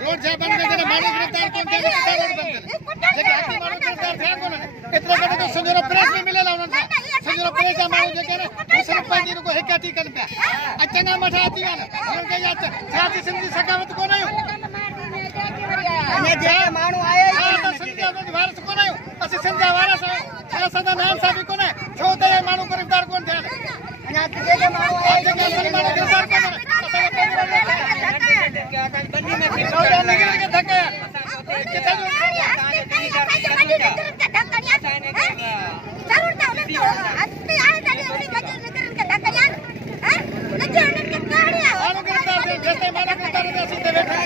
road से बंद करे मानो गिरफ्तार कौन के रोड बंद करे जेके आखिरी मानो गिरफ्तार थिया कोन एतरो करे तो संजोरा प्रेस में मिलेला उनन सा संजोरा प्रेस जा मानो जे करे सरपंच जी को हिकाटी कन पे अचना मठा अची वाला उनन के या साथी सिंधी सगावत कोन आयो अने जे मानो आए तो सिंधी वारस कोन आयो असि सिंधी वारस छा सदा नाम सा भी कोन छो ते मानो गिरफ्तार कोन थिया अने जे मानो आए जे मानो गिरफ्तार कोन बन्नी में निकल के धक्का कितना जरूर था उन्हें तो अस्ते आए जाने उन्हें बच्चे निकल के धक्का यार हैं लगे उन्हें के गाड़ी है मानो गिरफ्तार जैसे मानो गिरफ्तार सीधे बैठा